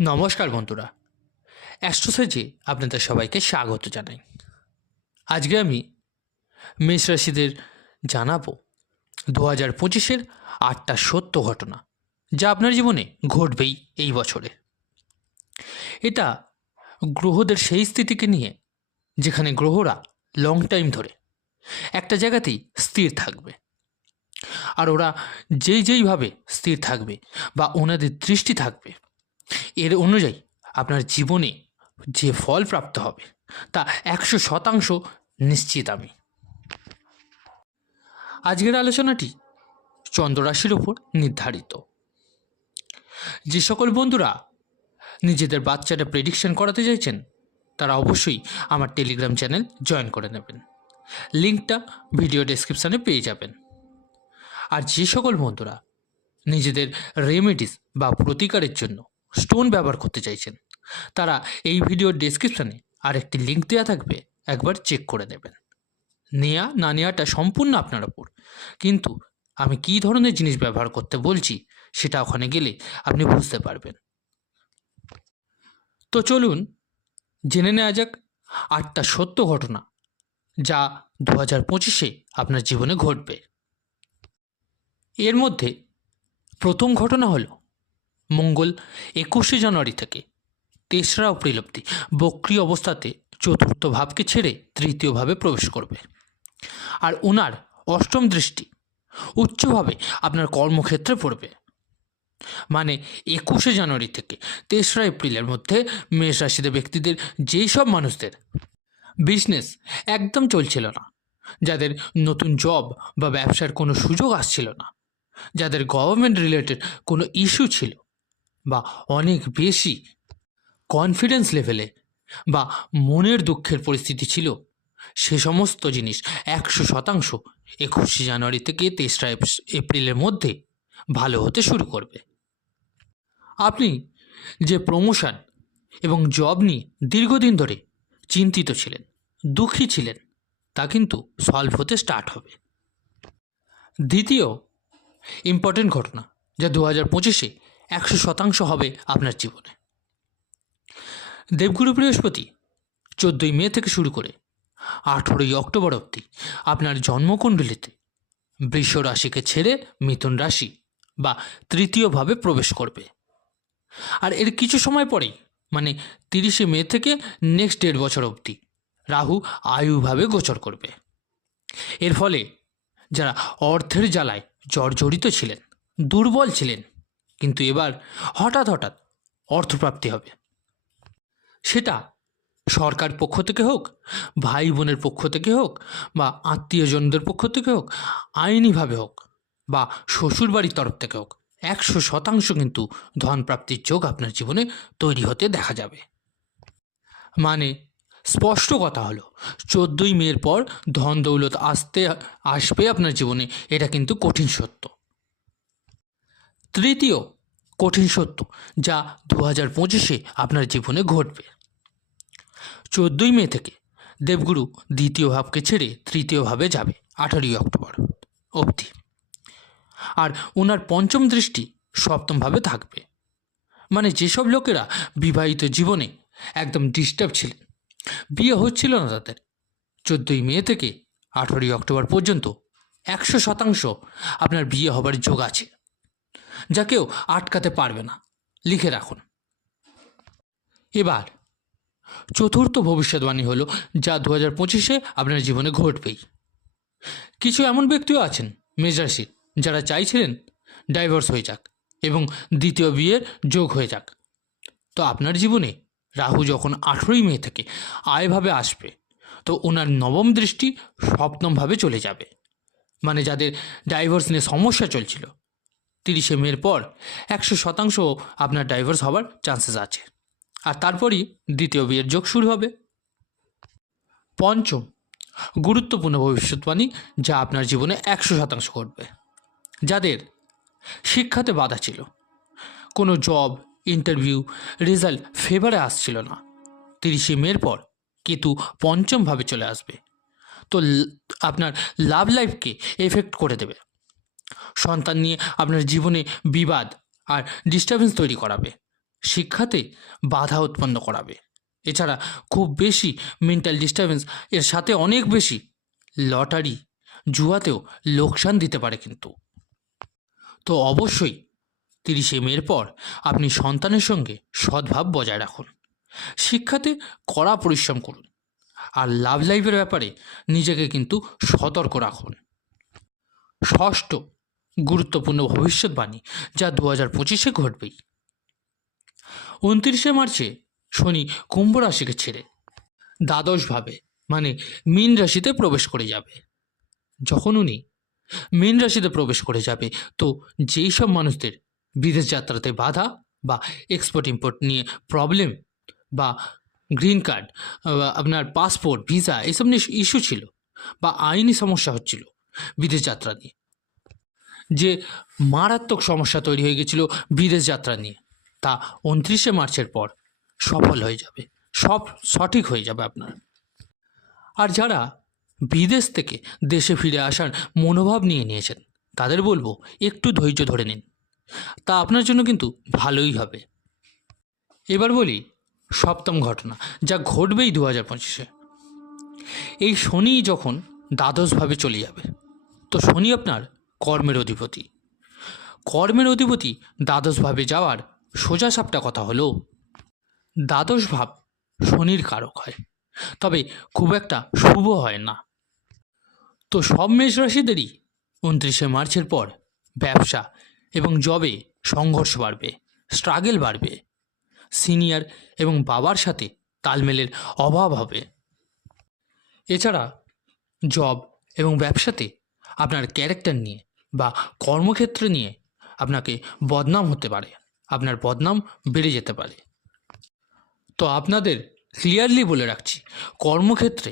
নমস্কার বন্ধুরা, অ্যাস্ট্রোসেজে আপনাদের সবাইকে স্বাগত জানাই। আজকে আমি মেষ রাশিদের জানাবো 2025-এর 8টা সত্য ঘটনা, যা আপনার জীবনে ঘটবেই এই বছরে। এটা গ্রহদের সেই স্থিতিকে নিয়ে যেখানে গ্রহরা লং টাইম ধরে একটা জায়গাতেই স্থির থাকবে, আর ওরা যেইভাবে স্থির থাকবে বা ওনাদের দৃষ্টি থাকবে, এর অনুযায়ী আপনার জীবনে যে ফল প্রাপ্ত হবে তা 100% নিশ্চিত। আমি আজকের আলোচনাটি চন্দ্ররাশির ওপর নির্ধারিত। যে সকল বন্ধুরা নিজেদের বাচ্চাটা প্রেডিকশন করাতে চাইছেন তারা অবশ্যই আমার টেলিগ্রাম চ্যানেল জয়েন করে নেবেন, লিঙ্কটা ভিডিও ডেসক্রিপশানে পেয়ে যাবেন। আর যে সকল বন্ধুরা নিজেদের রেমেডিস বা প্রতিকারের জন্য স্টোন ব্যবহার করতে চাইছেন তারা এই ভিডিওর ডেসক্রিপশানে আরেকটি লিঙ্ক দেওয়া থাকবে, একবার চেক করে নেবেন। নেওয়া না নেওয়াটা সম্পূর্ণ আপনার ওপর, কিন্তু আমি কী ধরনের জিনিস ব্যবহার করতে বলছি সেটা ওখানে গেলে আপনি বুঝতে পারবেন। তো চলুন জেনে নেওয়া যাক 8টা সত্য ঘটনা যা 2025-এ আপনার জীবনে ঘটবে। এর মধ্যে প্রথম ঘটনা হলো মঙ্গল 21শে জানুয়ারি থেকে 3রা এপ্রিল অবধি বক্রী অবস্থাতে চতুর্থ ভাবকে ছেড়ে তৃতীয় ভাবে প্রবেশ করবে, আর ওনার অষ্টম দৃষ্টি উচ্চভাবে আপনার কর্মক্ষেত্রে পড়বে। মানে 21শে জানুয়ারি থেকে 3রা এপ্রিলের মধ্যে মেষ রাশিতে ব্যক্তিদের যেই সব মানুষদের বিজনেস একদম চলছিল না, যাদের নতুন জব বা ব্যবসার কোনো সুযোগ আসছিল না, যাদের গভর্নমেন্ট রিলেটেড কোনো ইস্যু ছিল, বা অনেক বেশি কনফিডেন্স লেভেলে বা মনের দুঃখের পরিস্থিতি ছিল, সে সমস্ত জিনিস 100% 21শে জানুয়ারি থেকে 3রা এপ্রিলের মধ্যে ভালো হতে শুরু করবে। আপনি যে প্রমোশন এবং জব নিয়ে দীর্ঘদিন ধরে চিন্তিত ছিলেন, দুঃখী ছিলেন, তা কিন্তু সলভ হতে স্টার্ট হবে। দ্বিতীয় ইম্পর্টেন্ট ঘটনা যা 2025-এ 100% হবে আপনার জীবনে। দেবগুরু বৃহস্পতি 14ই মে থেকে শুরু করে 18ই অক্টোবর অবধি আপনার জন্মকুণ্ডলিতে বৃষ রাশিকে ছেড়ে মিথুন রাশি বা তৃতীয়ভাবে প্রবেশ করবে। আর এর কিছু সময় পরেই মানে 30শে মে থেকে নেক্সট 1.5 বছর অবধি রাহু আয়ুভাবে গোচর করবে। এর ফলে যারা অর্থের জ্বালায় জর্জরিত ছিলেন, দুর্বল ছিলেন, কিন্তু এবার হঠাৎ অর্থপ্রাপ্তি হবে। সেটা সরকার পক্ষ থেকে হোক, ভাই বোনের পক্ষ থেকে হোক, বা আত্মীয়জনদের পক্ষ থেকে হোক, আইনিভাবে হোক, বা শ্বশুরবাড়ির তরফ থেকে হোক, 100% কিন্তু ধন প্রাপ্তির যোগ আপনার জীবনে তৈরি হতে দেখা যাবে। মানে স্পষ্ট কথা হলো 14ই মের পর ধন দৌলত আসবে আপনার জীবনে, এটা কিন্তু কঠিন সত্য। তৃতীয় কঠিন সত্য যা 2025-এ আপনার জীবনে ঘটবে। 14ই মে থেকে দেবগুরু দ্বিতীয় ভাবকে ছেড়ে তৃতীয় ভাবে যাবে 18ই অক্টোবর অবধি, আর ওনার পঞ্চম দৃষ্টি সপ্তম ভাবে থাকবে। মানে যেসব লোকেরা বিবাহিত জীবনে একদম ডিস্টার্ব ছিলেন, বিয়ে হচ্ছিল না তাদের, 14ই মে থেকে 18ই অক্টোবর পর্যন্ত 100% আপনার বিয়ে হবার যোগ আছে, যা কেউ আটকাতে পারবে না, লিখে রাখুন। এবার চতুর্থ ভবিষ্যৎবাণী হলো যা 2025-এ আপনার জীবনে ঘটবেই। কিছু এমন ব্যক্তিও আছেন মেষ রাশির যারা চাইছিলেন ডাইভোর্স হয়ে যাক এবং দ্বিতীয় বিয়ের যোগ হয়ে যাক। তো আপনার জীবনে রাহু যখন 18ই মে থেকে আয়ভাবে আসবে, তো ওনার নবম দৃষ্টি সপ্তমভাবে চলে যাবে। মানে যাদের ডাইভোর্স নিয়ে সমস্যা চলছিল, 30শে মের পর 100% আপনার ডাইভোর্স হওয়ার চান্সেস আছে, আর তারপরই দ্বিতীয় বিয়ের যোগ শুরু হবে। পঞ্চম গুরুত্বপূর্ণ ভবিষ্যৎবাণী যা আপনার জীবনে 100% ঘটবে। যাদের শিক্ষাতে বাধা ছিল, কোনো জব ইন্টারভিউ রেজাল্ট ফেভারে আসছিল না, 30শে মের পর কেতু পঞ্চমভাবে চলে আসবে, তো আপনার লাভ লাইফকে এফেক্ট করে দেবে। সন্তান নিয়ে আপনার জীবনে বিবাদ আর ডিস্টারবেন্স তৈরি করাবে, শিক্ষাতে বাধা উৎপন্ন করাবে। এছাড়া খুব বেশি মেন্টাল ডিস্টারবেন্স, এর সাথে অনেক বেশি লটারি, জুয়াতেও লোকসান দিতে পারে কিন্তু। তো অবশ্যই 30শে মের পর আপনি সন্তানের সঙ্গে সদ্ভাব বজায় রাখুন, শিক্ষাতে কড়া পরিশ্রম করুন, আর লাভ লাইফের ব্যাপারে নিজেকে কিন্তু সতর্ক রাখুন। ষষ্ঠ গুরুত্বপূর্ণ ভবিষ্যৎবাণী যা 2025-এ ঘটবেই। 29শে মার্চে শনি কুম্ভ রাশিকে ছেড়ে দ্বাদশভাবে মানে মীন রাশিতে প্রবেশ করে যাবে। যখন উনি মীন রাশিতে প্রবেশ করে যাবে, তো যেই সব মানুষদের বিদেশ যাত্রাতে বাধা বা এক্সপোর্ট ইম্পোর্ট নিয়ে প্রবলেম, বা গ্রিন কার্ড, আপনার পাসপোর্ট, ভিসা এসব নিয়ে ইস্যু ছিল, বা আইনি সমস্যা হচ্ছিল বিদেশ যাত্রা নিয়ে, যে মারাত্মক সমস্যা তৈরি হয়ে গেছিল বিদেশ যাত্রা নিয়ে, তা 29শে মার্চের পর সফল হয়ে যাবে, সব সঠিক হয়ে যাবে আপনার। আর যারা বিদেশ থেকে দেশে ফিরে আসার মনোভাব নিয়ে নিয়েছেন, তাদের বলবো একটু ধৈর্য ধরে নিন, তা আপনার জন্য কিন্তু ভালোই হবে। এবার বলি সপ্তম ঘটনা যা ঘটবেই 2025-এ। এই শনি যখন দ্বাদশভাবে চলে যাবে, তো শনি আপনার কর্মের অধিপতি। কর্মের অধিপতি দ্বাদশভাবে যাওয়ার সোজা সাপটা কথা হলো, দ্বাদশ ভাব শনির কারক হয়, তবে খুব একটা শুভ হয় না। তো সব মেষ রাশিদেরই 29শে মার্চের পর ব্যবসা এবং জবে সংঘর্ষ বাড়বে, স্ট্রাগল বাড়বে, সিনিয়র এবং বাবার সাথে তালমেলের অভাব হবে। এছাড়া জব এবং ব্যবসাতে আপনার ক্যারেক্টার নিয়ে বা কর্মক্ষেত্র নিয়ে আপনাকে বদনাম হতে পারে, আপনার বদনাম বেড়ে যেতে পারে। তো আপনাদের ক্লিয়ারলি বলে রাখছি, কর্মক্ষেত্রে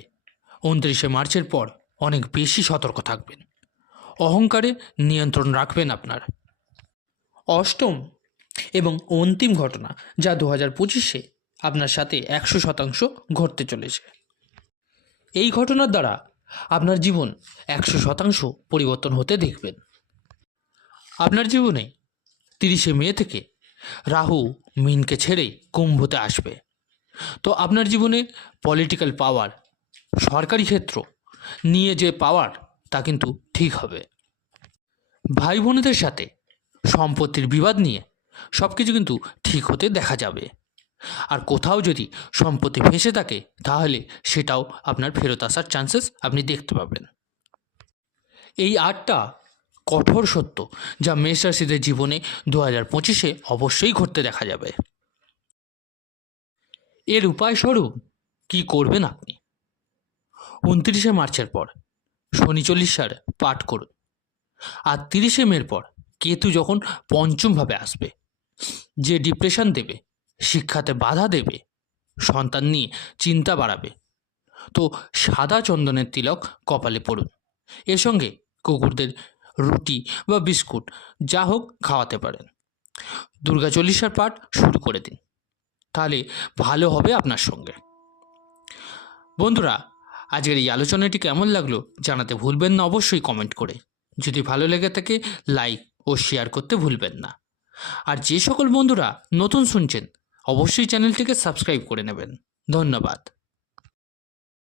29শে মার্চের পর অনেক বেশি সতর্ক থাকবেন, অহংকারে নিয়ন্ত্রণ রাখবেন আপনার। অষ্টম এবং অন্তিম ঘটনা যা 2025-এ আপনার সাথে 100% ঘটতে চলেছে। এই ঘটনার দ্বারা আপনার জীবন 100% পরিবর্তন হতে দেখবেন। আপনার জীবনে 30শে মে থেকে রাহু মীনকে ছেড়ে কুম্ভতে আসবে। তো আপনার জীবনে পলিটিক্যাল পাওয়ার, সরকারি ক্ষেত্র নিয়ে যে পাওয়ার, তা কিন্তু ঠিক হবে। ভাই বোনেদের সাথে সম্পত্তির বিবাদ নিয়ে সব কিছু কিন্তু ঠিক হতে দেখা যাবে। আর কোথাও যদি সম্পত্তি ফেঁসে থাকে, তাহলে সেটাও আপনার ফেরত আসার চান্সেস আপনি দেখতে পাবেন। এই 8টা কঠোর সত্য যা মেষ রাশিদের জীবনে 2025-এ অবশ্যই ঘটতে দেখা যাবে। এর উপায়স্বরূপ কী করবেন আপনি? 29শে মার্চের পর শনি চল্লিশার পাঠ করুন। আর 30শে মের পর কেতু যখন পঞ্চমভাবে আসবে, যে ডিপ্রেশন দেবে, শিক্ষাতে বাধা দেবে, সন্তান নিয়ে চিন্তা বাড়াবে, তো সাদা চন্দনের তিলক কপালে পড়ুন। এর সঙ্গে কুকুরদের রুটি বা বিস্কুট যা হোক খাওয়াতে পারেন। দুর্গা চল্লিশার পাঠ শুরু করে দিন, তাহলে ভালো হবে আপনার সঙ্গে। বন্ধুরা, আজকের এই আলোচনাটি কেমন লাগলো জানাতে ভুলবেন না অবশ্যই কমেন্ট করে। যদি ভালো লেগে থাকে লাইক ও শেয়ার করতে ভুলবেন না। আর যে সকল বন্ধুরা নতুন শুনছেন, অবশ্যই চ্যানেলটিকে সাবস্ক্রাইব করে নেবেন। ধন্যবাদ।